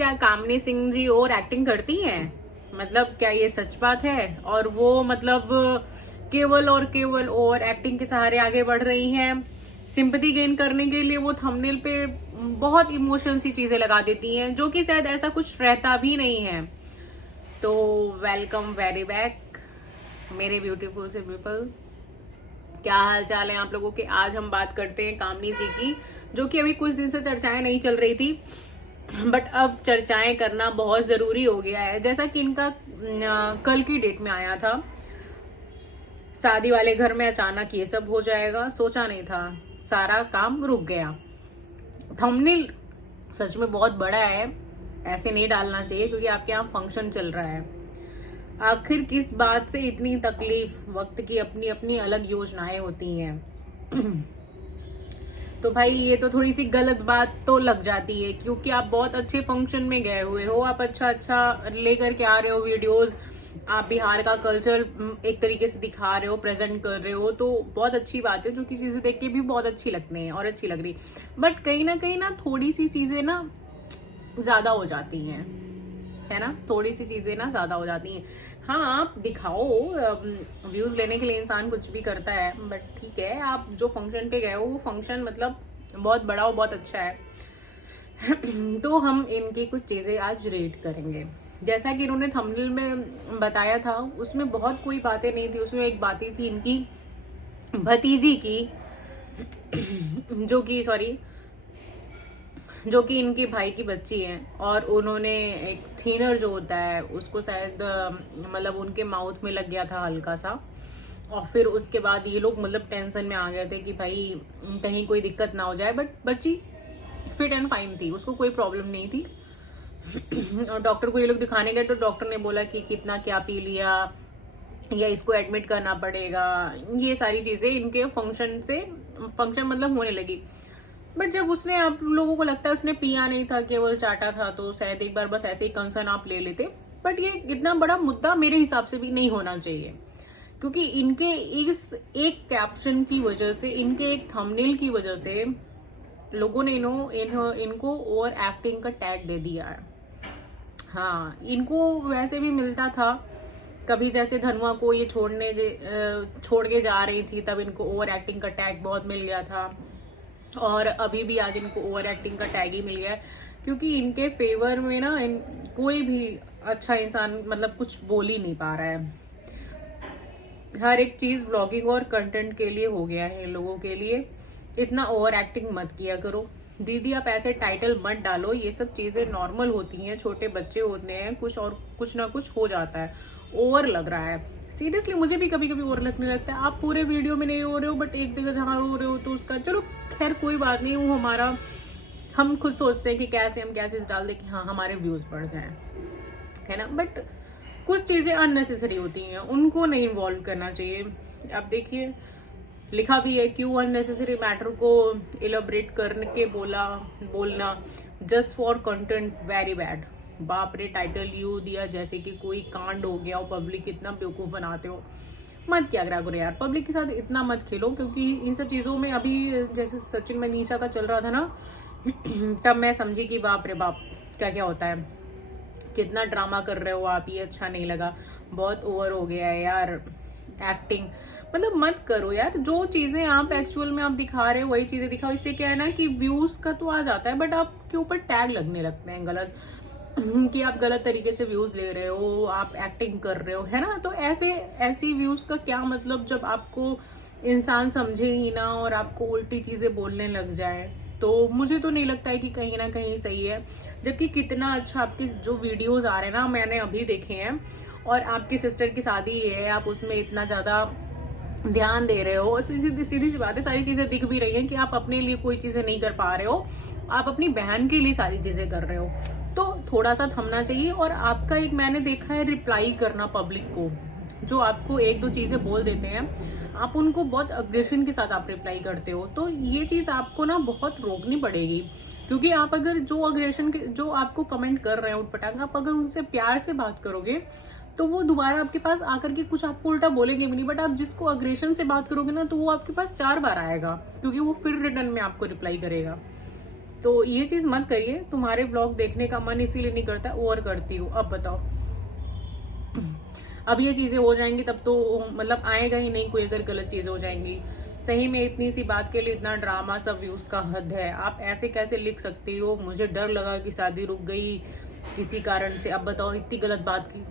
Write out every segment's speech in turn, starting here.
क्या कामनी सिंह जी और एक्टिंग करती हैं? मतलब क्या ये सच बात है? और वो मतलब केवल और केवल और एक्टिंग के सहारे आगे बढ़ रही हैं। सिंपैथी गेन करने के लिए वो थंबनेल पे बहुत इमोशनल सी चीजें लगा देती हैं, जो कि शायद ऐसा कुछ रहता भी नहीं है। तो वेलकम वेरी बैक मेरे ब्यूटीफुल से पीपल। क्या हाल चाल है आप लोगों के? आज हम बात करते हैं कामनी जी की, जो कि अभी कुछ दिन से चर्चाएं नहीं चल रही थी, बट अब चर्चाएं करना बहुत जरूरी हो गया है। जैसा कि इनका कल की डेट में आया था, शादी वाले घर में अचानक ये सब हो जाएगा, सोचा नहीं था, सारा काम रुक गया। थंबनेल सच में बहुत बड़ा है, ऐसे नहीं डालना चाहिए क्योंकि आपके यहाँ फंक्शन चल रहा है। आखिर किस बात से इतनी तकलीफ? वक्त की अपनी अपनी अलग योजनाएं होती हैं। तो भाई ये तो थोड़ी सी गलत बात तो लग जाती है, क्योंकि आप बहुत अच्छे फंक्शन में गए हुए हो, आप अच्छा लेकर के आ रहे हो वीडियोस, आप बिहार का कल्चर एक तरीके से दिखा रहे हो, प्रेजेंट कर रहे हो, तो बहुत अच्छी बात है, जो किसी से देख के भी बहुत अच्छी लगते हैं और अच्छी लग रही। बट कहीं ना थोड़ी सी चीजें ना ज्यादा हो जाती हैं, है ना? थोड़ी सी चीजें ना ज्यादा हो जाती हैं। हाँ, आप दिखाओ, व्यूज लेने के लिए इंसान कुछ भी करता है, बट ठीक है, आप जो फंक्शन पे गए हो वो फंक्शन मतलब बहुत बड़ा हो, बहुत अच्छा है। तो हम इनकी कुछ चीजें आज रेट करेंगे। जैसा कि इन्होंने थंबनेल में बताया था, उसमें बहुत कोई बातें नहीं थी। उसमें एक बातें थी इनकी भतीजी की, जो कि इनके भाई की बच्ची है, और उन्होंने एक थिनर जो होता है उसको शायद मतलब उनके माउथ में लग गया था हल्का सा, और फिर उसके बाद ये लोग मतलब टेंशन में आ गए थे कि भाई कहीं कोई दिक्कत ना हो जाए। बट बच्ची फिट एंड फाइन थी, उसको कोई प्रॉब्लम नहीं थी। और डॉक्टर को ये लोग दिखाने गए तो डॉक्टर ने बोला कि कितना क्या पी लिया, या इसको एडमिट करना पड़ेगा। ये सारी चीजें इनके फंक्शन मतलब होने लगी। बट जब उसने, आप लोगों को लगता है उसने पिया नहीं था, केवल चाटा था, तो शायद एक बार बस ऐसे ही कंसर्न आप ले लेते। बट ये इतना बड़ा मुद्दा मेरे हिसाब से भी नहीं होना चाहिए, क्योंकि इनके इस एक कैप्शन की वजह से, इनके एक थंबनेल की वजह से लोगों ने इनको ओवर एक्टिंग का टैग दे दिया है। हाँ, इनको वैसे भी मिलता था, कभी जैसे धनुआ को ये छोड़ के जा रही थी, तब इनको ओवर एक्टिंग का टैग बहुत मिल गया था, और अभी भी आज इनको ओवर एक्टिंग का टैग ही मिल गया है, क्योंकि इनके फेवर में ना कोई भी अच्छा इंसान मतलब कुछ बोल ही नहीं पा रहा है। हर एक चीज व्लॉगिंग और कंटेंट के लिए हो गया है इन लोगों के लिए। इतना ओवर एक्टिंग मत किया करो दीदी, आप ऐसे टाइटल मत डालो, ये सब चीजें नॉर्मल होती हैं, छोटे बच्चे होते हैं, कुछ ना कुछ हो जाता है। ओवर लग रहा है, सीरियसली मुझे भी कभी कभी ओवर लगने लगता है। आप पूरे वीडियो में नहीं रो रहे हो, बट एक जगह जहाँ रो रहे हो तो उसका चलो खैर कोई बात नहीं, वो हम खुद सोचते हैं कि कैसे हम क्या चीज डाल दे कि हाँ हमारे व्यूज बढ़ जाए, है ना? बट कुछ चीजें अननेसेसरी होती हैं, उनको नहीं इन्वॉल्व करना चाहिए। अब देखिए, लिखा भी है, क्यों अननेसेसरी मैटर को इलेबरेट करके बोलना just for content very bad. बाप रे, टाइटल यू दिया जैसे कि कोई कांड हो गया हो, पब्लिक इतना बेवकूफ बनाते हो। मत क्या करो यार, पब्लिक के साथ इतना मत खेलो, क्योंकि इन सब चीजों में अभी जैसे सचिन मनीषा का चल रहा था ना, तब मैं समझी कि बाप रे बाप, क्या क्या होता है, कितना ड्रामा कर रहे हो आप, ये अच्छा नहीं लगा, बहुत ओवर हो गया है यार एक्टिंग। मतलब मत करो यार, जो चीजें आप एक्चुअल में आप दिखा रहे हो वही चीजें दिखाओ। इससे क्या है ना कि व्यूज का तो आ जाता है, बट आपके ऊपर टैग लगने लगते हैं गलत, कि आप गलत तरीके से व्यूज ले रहे हो, आप एक्टिंग कर रहे हो, है ना? तो ऐसी व्यूज का क्या मतलब, जब आपको इंसान समझे ही ना और आपको उल्टी चीजें बोलने लग जाए, तो मुझे तो नहीं लगता है कि कहीं ना कहीं सही है। जबकि कितना अच्छा आपके जो वीडियोस आ रहे हैं ना, मैंने अभी देखे हैं, और आपकी सिस्टर की शादी है, आप उसमें इतना ज्यादा ध्यान दे रहे हो, सीधी सीधी सी बात है, सारी चीजें दिख भी रही हैं कि आप अपने लिए कोई चीजें नहीं कर पा रहे हो, आप अपनी बहन के लिए सारी चीजें कर रहे हो। तो थोड़ा सा थमना चाहिए। और आपका एक मैंने देखा है रिप्लाई करना पब्लिक को, जो आपको एक दो चीजें बोल देते हैं, आप उनको बहुत अग्रेशन के साथ आप रिप्लाई करते हो, तो ये चीज आपको ना बहुत रोकनी पड़ेगी। क्योंकि आप अगर जो आपको कमेंट कर रहे हैं उठपटांग, आप अगर उनसे प्यार से बात करोगे तो वो दोबारा आपके पास आकर के कुछ आपको उल्टा बोलेंगे भी नहीं। बट आप जिसको अग्रेशन से बात करोगे ना, तो वो आपके पास 4 बार आएगा, क्योंकि वो फिर रिटर्न में आपको रिप्लाई करेगा। तो ये चीज मत करिए। तुम्हारे ब्लॉग देखने का मन इसीलिए नहीं करता, और करती हूँ। अब बताओ, अब ये चीजें हो जाएंगी तब तो मतलब आएगा ही नहीं कोई, अगर गलत चीजें हो जाएंगी। सही में इतनी सी बात के लिए इतना ड्रामा, सब व्यूज का हद है। आप ऐसे कैसे लिख सकती हो, मुझे डर लगा कि शादी रुक गई किसी कारण से। अब बताओ, इतनी गलत बात की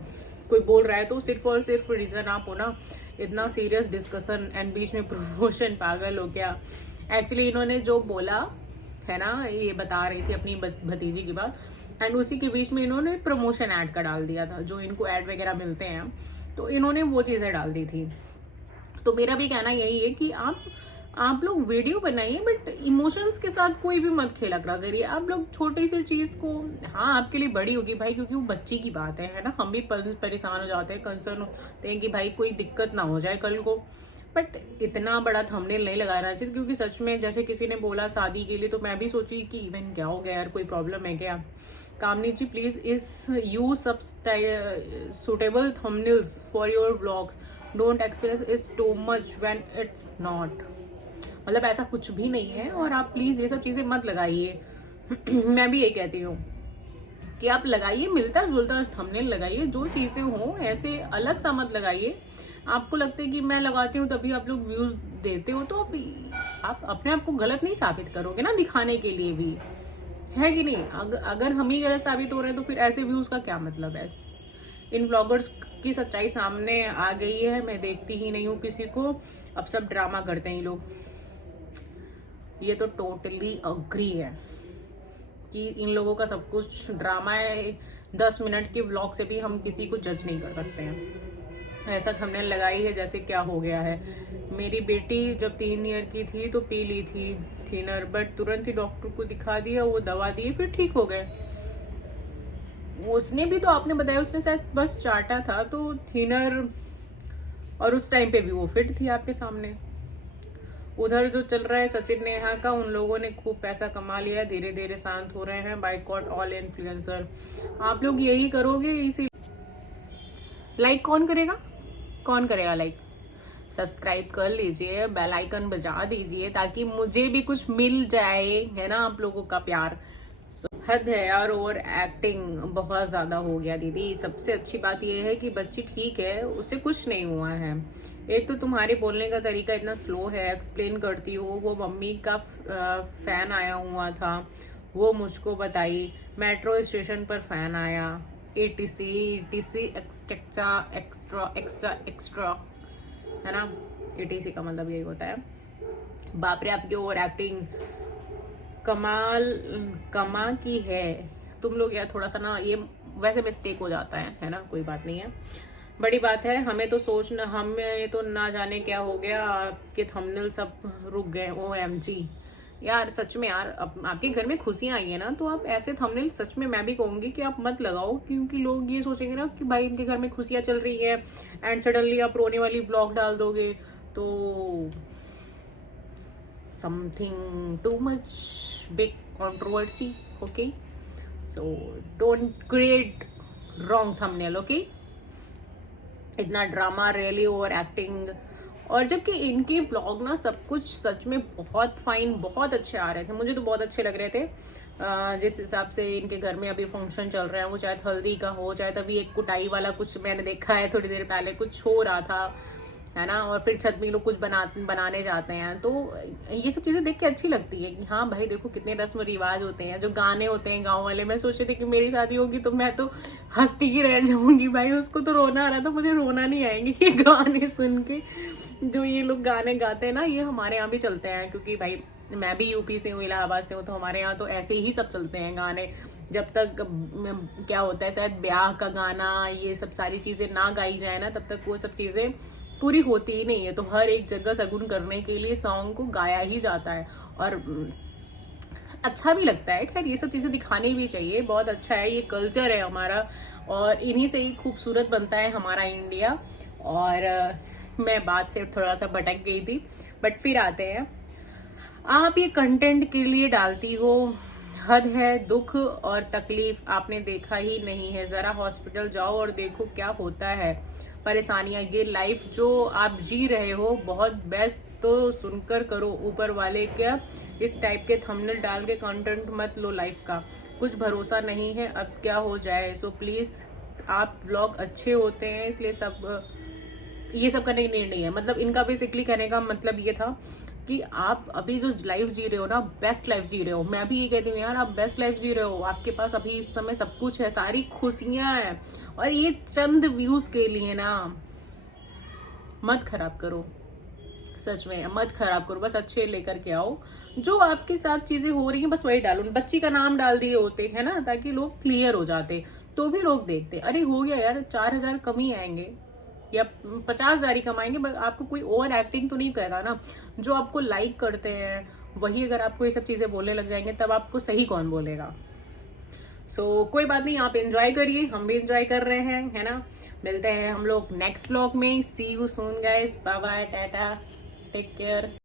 कोई बोल रहा है तो सिर्फ और सिर्फ रीजन आप हो ना। इतना सीरियस डिस्कशन एंड बीच में प्रमोशन, पागल हो क्या। एक्चुअली इन्होंने जो बोला है ना, ये बता रही थी अपनी भतीजी की बात, एंड उसी के बीच में इन्होंने प्रमोशन ऐड का डाल दिया था, जो इनको ऐड वगैरह मिलते हैं, तो इन्होंने वो चीजें डाल दी थी। तो मेरा भी कहना यही है कि आप लोग वीडियो बनाइए, बट इमोशंस के साथ कोई भी मत खेला करा करिए। आप लोग छोटी सी चीज को, हाँ आपके लिए बड़ी होगी भाई, क्योंकि वो बच्ची की बात है ना। हम भी परेशान हो जाते हैं, कंसर्न होते हैं कि भाई कोई दिक्कत ना हो जाए कल को, बट इतना बड़ा थंबनेल नहीं लगाना चाहिए। क्योंकि सच में जैसे किसी ने बोला शादी के लिए, तो मैं भी सोची कि इवन क्या हो गया यार, कोई प्रॉब्लम है क्या। कामनी जी प्लीज इस यूज सब suitable thumbnails for your vlogs, don't express is too much when it's not. मतलब ऐसा कुछ भी नहीं है, और आप प्लीज ये सब चीजें मत लगाइए। मैं भी यही कहती हूँ कि आप लगाइए मिलता जुलता थंबनेल लगाइए, जो चीजें हो ऐसे अलग सा मत लगाइए। आपको लगता है कि मैं लगाती हूँ तभी आप लोग व्यूज देते हो, तो आप अपने आप को गलत नहीं साबित करोगे ना, दिखाने के लिए भी, है कि नहीं। अगर हम ही गलत साबित हो रहे हैं तो फिर ऐसे व्यूज का क्या मतलब है। इन ब्लॉगर्स की सच्चाई सामने आ गई है, मैं देखती ही नहीं हूँ किसी को। अब सब ड्रामा करते हैं ये लोग। ये तो टोटली अग्री है कि इन लोगों का सब कुछ ड्रामा है। 10 मिनट के व्लॉग से भी हम किसी को जज नहीं कर सकते हैं। ऐसा थंबनेल लगाई है जैसे क्या हो गया है। मेरी बेटी जब 3 ईयर की थी तो पी ली थी थिनर, बट तुरंत ही डॉक्टर को दिखा दिया, वो दवा दी, फिर ठीक हो गए। उसने भी तो आपने बताया उसने शायद बस चाटा था तो थिनर, और उस टाइम पे भी वो फिट थी आपके सामने। उधर जो चल रहा है सचिन नेहा का, उन लोगों ने खूब पैसा कमा लिया, धीरे धीरे शांत हो रहे हैं। Boycott all influencer. आप लोग यही करोगे, इसी लाइक कौन करेगा, कौन करेगा लाइक। सब्सक्राइब कर लीजिए, बेल आइकन बजा दीजिए ताकि मुझे भी कुछ मिल जाए, है ना, आप लोगों का प्यार। हद है यार, और एक्टिंग बहुत ज्यादा हो गया दीदी। सबसे अच्छी बात यह है कि बच्ची ठीक है, उसे कुछ नहीं हुआ है। एक तो तुम्हारे बोलने का तरीका इतना स्लो है, एक्सप्लेन करती हो। वो मम्मी का फैन आया हुआ था, वो मुझको बताई। मेट्रो स्टेशन पर फैन आया, ETC extra extra extra extra, है ना। एटीसी का मतलब यही होता है। बाप रे, आपकी ओवर एक्टिंग कमा की है। तुम लोग यार थोड़ा सा ना, ये वैसे मिस्टेक हो जाता है ना, कोई बात नहीं है, बड़ी बात है। हमें तो सोचना, हमें तो ना जाने क्या हो गया, आपके थंबनेल सब रुक गए। OMG यार, सच में यार, आपके घर में खुशियां आई है ना, तो आप ऐसे थंबनेल सच में मैं भी कहूंगी कि आप मत लगाओ। क्योंकि लोग ये सोचेंगे ना कि भाई इनके घर में खुशियां चल रही है, एंड सडनली आप रोने वाली ब्लॉग डाल दोगे तो something too much big controversy. Okay, so don't create wrong thumbnail. Okay, इतना ड्रामा, रियली ओवर एक्टिंग। और जबकि इनके व्लॉग ना सब कुछ सच में बहुत फाइन, बहुत अच्छे आ रहे थे, मुझे तो बहुत अच्छे लग रहे थे। जिस हिसाब से इनके घर में अभी फंक्शन चल रहे हैं, वो चाहे हल्दी का हो, चाहे तभी एक कुटाई वाला कुछ मैंने देखा है थोड़ी देर पहले, कुछ हो रहा था, है ना। और फिर छत में लोग कुछ बनाने जाते हैं, तो ये सब चीजें देख के अच्छी लगती है कि हाँ भाई देखो कितने रस्म रिवाज होते हैं, जो गाने होते हैं गाँव वाले। मैं सोच रही थी कि मेरी शादी होगी तो मैं तो हंसती ही रह जाऊंगी भाई, उसको तो रोना आ रहा था, मुझे रोना नहीं आएंगे ये गाने सुन के। जो ये लोग गाने गाते हैं ना, ये हमारे यहाँ भी चलते हैं, क्योंकि भाई मैं भी यूपी से हूँ, इलाहाबाद से हूँ, तो हमारे यहाँ तो ऐसे ही सब चलते हैं गाने। जब तक क्या होता है, शायद ब्याह का गाना, ये सब सारी चीजें ना गाई जाए ना, तब तक वो सब चीजें पूरी होती ही नहीं है। तो हर एक जगह शगुन करने के लिए सॉन्ग को गाया ही जाता है, और अच्छा भी लगता है। खैर ये सब चीजें दिखानी भी चाहिए, बहुत अच्छा है, ये कल्चर है हमारा, और इन्हीं से ही खूबसूरत बनता है हमारा इंडिया। और मैं बात से थोड़ा सा भटक गई थी, बट फिर आते हैं। आप ये कंटेंट के लिए डालती हो, हद है। दुख और तकलीफ आपने देखा ही नहीं है, जरा हॉस्पिटल जाओ और देखो क्या होता है। परेशानियां, ये लाइफ जो आप जी रहे हो बहुत बेस्ट, तो सुनकर करो। ऊपर वाले क्या इस टाइप के थंबनेल डाल के कंटेंट मत लो लाइफ का, कुछ भरोसा नहीं है अब क्या हो जाए। सो प्लीज, आप व्लॉग अच्छे होते हैं इसलिए सब ये सब करने की नीड नहीं है। मतलब इनका बेसिकली कहने का मतलब ये था कि आप अभी जो लाइफ जी रहे हो ना, बेस्ट लाइफ जी रहे हो। मैं भी ये कहती हूँ यार, आप बेस्ट लाइफ जी रहे हो, आपके पास अभी इस समय सब कुछ है, सारी खुशियां हैं, और ये चंद व्यूज के लिए ना मत खराब करो। सच में मत खराब करो, बस अच्छे लेकर के आओ। जो आपके साथ चीजें हो रही हैं बस वही डालो। बच्ची का नाम डाल दिए होते है ना, ताकि लोग क्लियर हो जाते, तो भी लोग देखते, अरे हो गया यार, 4,000 कम ही आएंगे या 50,000 ही कमाएंगे, बस आपको कोई ओवर एक्टिंग तो नहीं करता ना। जो आपको लाइक करते हैं वही अगर आपको ये सब चीजें बोलने लग जाएंगे, तब आपको सही कौन बोलेगा। सो कोई बात नहीं, आप एंजॉय करिए, हम भी एंजॉय कर रहे हैं, है ना। मिलते हैं हम लोग नेक्स्ट व्लॉग में। See you soon guys, bye bye, tata, take care.